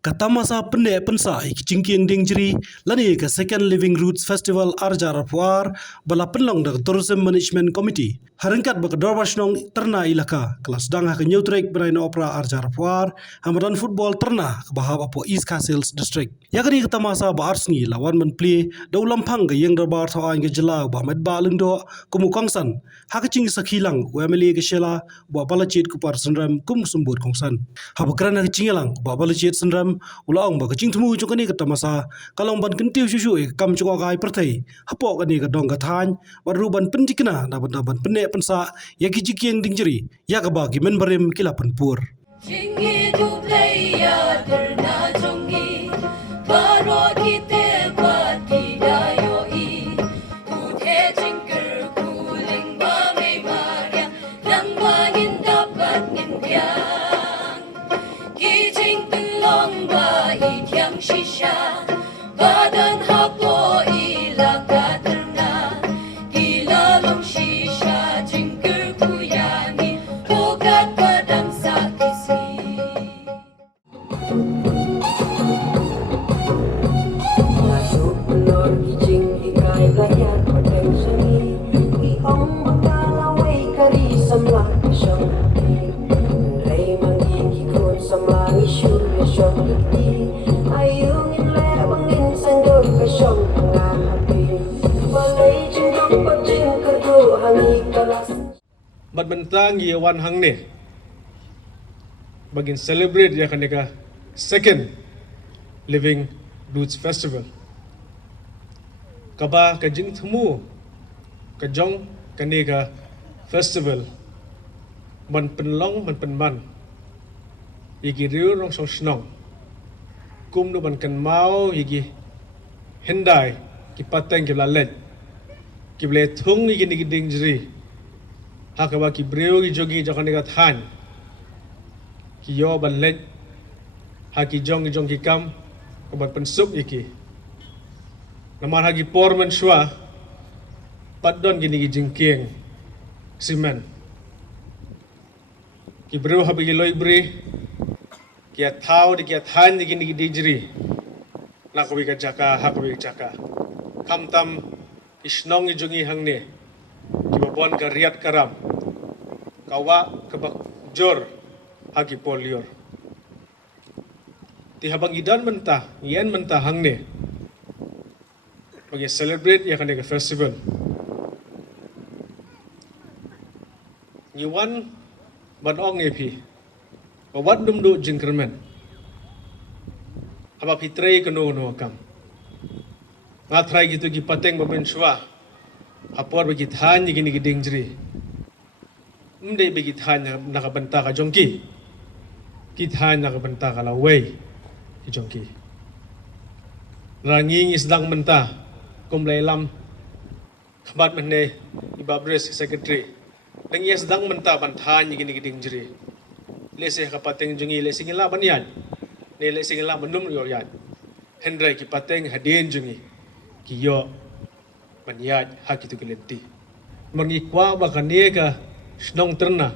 Katama sa pende pensa ikcingking dingjri lani ke Second Living Roots Festival Arjar Puar bala penlong dak Tourism Management Committee harengkat bak dorwasnong terna ilaka kelas dang ha nyutrek brain opera Arjar Puar hamadan football terna ke bahab apo East Castles District yakni katama sa ba arsni lawan men play do lampang ke yang darbar thawa nge jela ba med ba lengdo kumu kongsan ha kecing sakhilang wemeli ke shela ba balachit ku par senram kum sumbut kongsan ha bakran ha kecinglang ba balachit senram ulang ba kecing temu jukani ke tamasa kalong ban kentiu susu kam chunga gai perthai hapo kani ke dong ka than baruban pendikna na ban penne pensa ya kijikieng dingjeri ya ka ba ki men barem kilapan pur Jingi du playa terna jongi baro kite pati dayoi Kute jingker kuling ba may marya nang bangin dapat ngindiang Kijing pelong ba ityang shisha badan hapo ilaka terna Kilalong shisha jingker kuyami ugat padang sakisi Masuk pelor kijing ikai layar padang seni Iong makalaway kari samlang kasyong Ray mangikikot samlang isyul kasyong iti Ayungin lewangin sanggol kasyong pangahapi Balay jindong paging kerdo hangi kalas Bat bentang ye wan hang ne bagin celebrate ya kaneka Second Living Roots Festival kaba ka jing thmu ka jong kaneka festival man penlong man penman yigi riu rong song snong kum no ban kan mau yigi hendai ki pateng ki lalet ki ble thung yigi ni ding jri hakaba ki breu ki jogi jakaneka than ki yo ban let haki jong ki kam obat pensuk iki namar hagi porman shwa padon gini ki jingking simen ki breu habi ki loibri ki athau di ki athan di gini ki dijri na ko ka jaka hakobi jaka kam tam isnong ki jongi hangne ki babon ka riat karam kawa kabak jor hagi polior ti habang idan mentah yen mentah hangne bagi celebrate ya kaneka festival Yuan ban ong epi bawat dum do jingkermen haba pitrei kono no kam ngatrai gitu gi pateng baben shwa hapor bagi than ni gini giding jri mde bagi than nakabanta ka jongki ki than nakabanta ka laway ki jongki ranging isdang mentah kumlay lam khabat menne ibabres secretary nang yes dang mentah bantan ni gini giding jri lese ka pateng jungi lese ngila banyan ne lese ngila manum yo yan hendrai ki pateng hadien jungi ki yo banyat hak itu kelenti mangi kwa ba kanie ka snong terna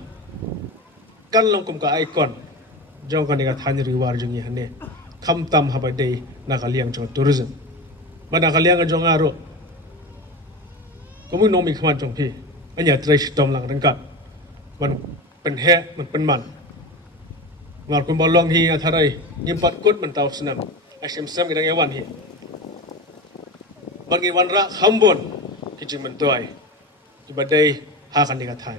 kan long kum ka icon jong kan ga than riwar jungi hane kham tam habade na kaliang jo tourism bana kaliang jong aro ko mu nomi khman jong pi anya trai stom lang rangkat man pen he man pen man ngar kum bolong hi atharai nyimpat kut man taw senam asem sam gidang yawan hi bagi wan ra khambon kijing mentoy ibadai ha kan dikatai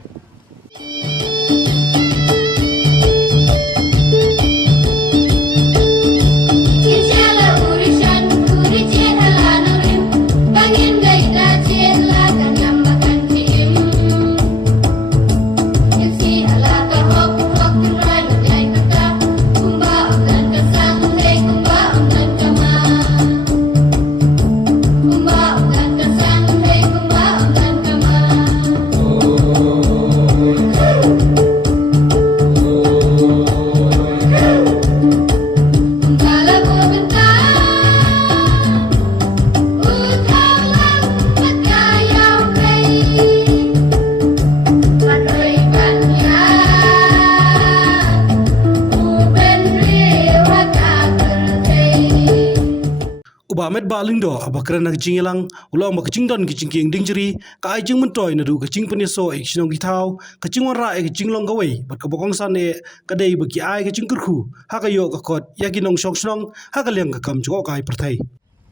Ahmed Balindo abakran nak jingilang ulang mak jingdon ki jingking dingjeri ka ai jing mentoy na du ka jing peniso ek sinong gitau ka jing wara ek jing long gawai bat ka bokong san e ka dei bagi ai ka jing kurku ha ka yo ka kot ya ki nong shong snong ha ka liang ka kam chuko ka ai perthai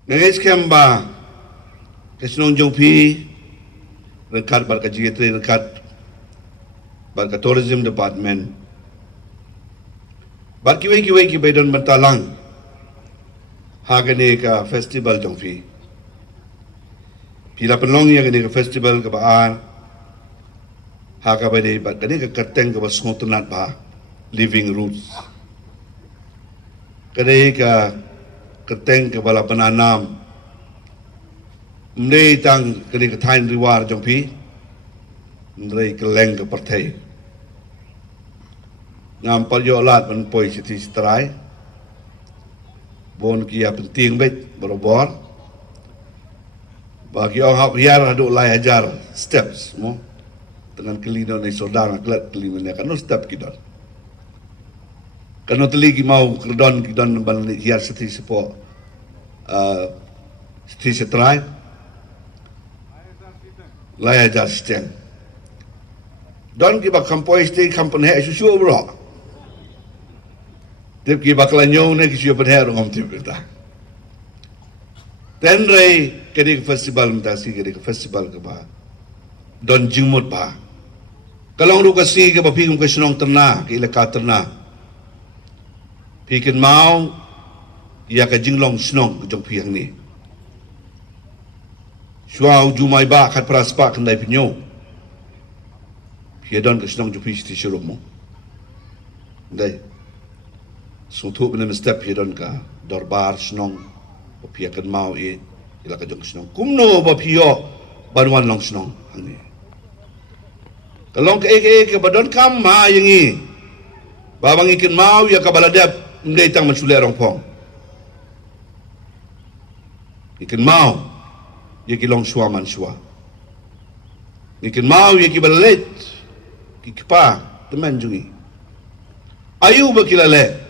Nangis kemba kesenong jongpi rekat bar ka jigitri rekat bar ka tourism department bar kiwe ki bedon bentalang hagane ka festival jongpi pila penlong ya gane ka festival ka baar haga bade bar gane ka kerteng ka basngotunat ba living roots gane ka kerteng ka bala penanam mnei tang gane ka tain riwar jongpi mnei ka leng ka partai ngam paryo lat man poi siti strai bon kia penting bet berobor bagi orang hak hiar aduk lai hajar steps mo dengan kelino ni sodang aklat kelino ni kan step kidon kan teli ki mau kidon ban hiar seti sepo seti setrai lai hajar steng don ki bak kampoi stay company susu bro Tip ki bakalan nyong na kisyo penher ngom tip kita. Tenrei kedi festival mtasi kedi festival ke ba. Don jingmut ba. Kalau ru kasi ke ba pigum ke senong terna ke ilaka terna. Pikin mau ia ke jinglong senong ke jong piang ni. Suau jumai ba kat praspa kendai pinyo. Pia don ke senong jong pi sti syurum mo. Dai. Suatu benda step hidon ka dorbar senong pia kan mau ila ka jong senong kumno ba pio banwan long senong ani kalong ke ke badon kam ma yangi babang ikin mau ya ka baladap ndai tang masule rong pong ikin mau ya ki long suwa man suwa ikin mau ya ki balalet ki pa teman jungi ayu ba kilale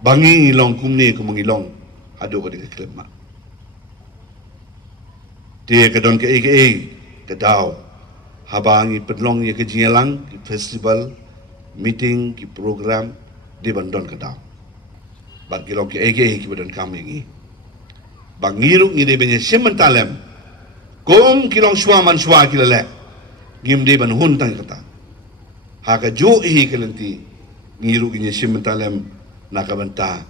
bangi ilong kumni ko mangilong ado ko di klema dia kadon ke daw habangi pedlong ye ke jingelang ki festival meeting ki program di bandon ke daw bag ilong ke ki bandon kami bangiru ngi de benye sementalem kom kilong swaman swa kilale gim de ban huntang kata ha ka jo kelenti ngiru ngi sementalem nakabanta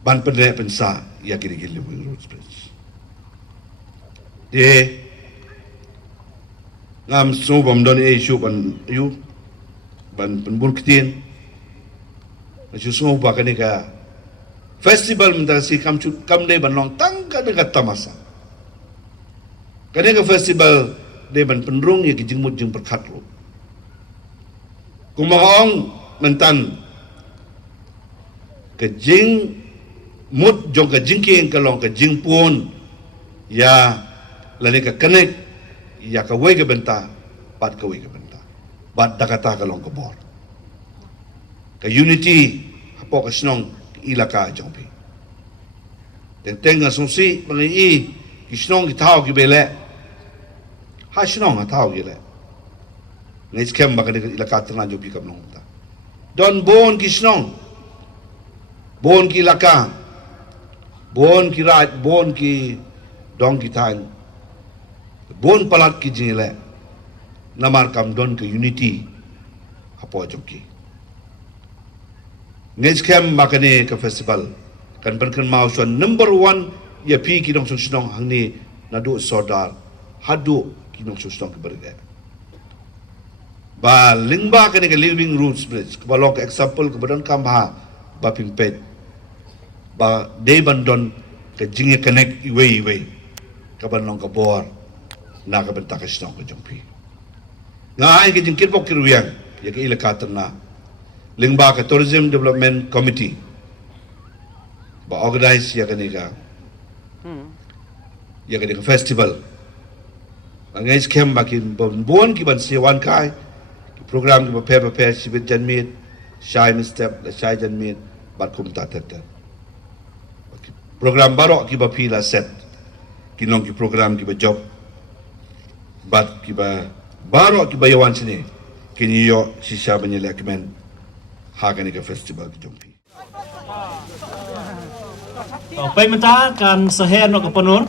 ban pendek pensa ya kiri-kiri living roads bridge de ngam so bom don isu ban yu ban penbul kitien isu so ba ka festival mendasi kam de ban long tangka dekat tamasa ka festival de ban penrung ya kijingmut jing perkat lo kumahong mentan ke jing mut jong ke jingking kalong ke jing pun ya lani ke connect ya ke wei ke benta pat ke wei ke benta bat dakata kalong ke bor ke unity apo ke senong ilaka jongpi teng asumsi mengi ki senong ki tau ki bele ha senong ha tau ki le ngai skem ba ke ilaka terna jongpi kam nong ta don bon ki senong bon ki laka bon ki raj bon ki dong ki tan bon palat ki jile namar kam don ke unity apo joki ngej kem makane ke festival kan berken mau suan number 1 ya pi ki dong susnong hangni nadu sodar hadu ki dong susnong ke berde ba lingba kane ke living roots bridge ba lok example ke badon kam ha ba pimpet ba de bandon ke jinge connect iwe ka ban long ka bor na ka benta ka stong ka jongpi ngai ke jingkir bok kiruyang ya ke ilaka terna lingba ka tourism development committee ba organize ya ka festival ngai skem ba ki bon ki ban sewan kai program ki ba pe sibit janmit shai step la shai janmit bat kum ta program barok kiba pila set kinong ki program kiba job bat kiba barok kiba yawan sini kini yo sisa banyelek men hagani ka festival ki jompi ต่อไปมันจ้าการสะแหนออกกับปนุน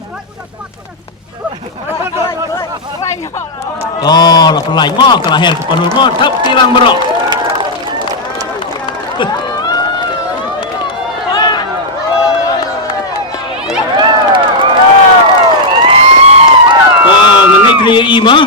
ก็หลับไหลงอกกระแหนกับปนุนงอทับตีลังบรอกก็มันไม่เคลียร์อีมั้ง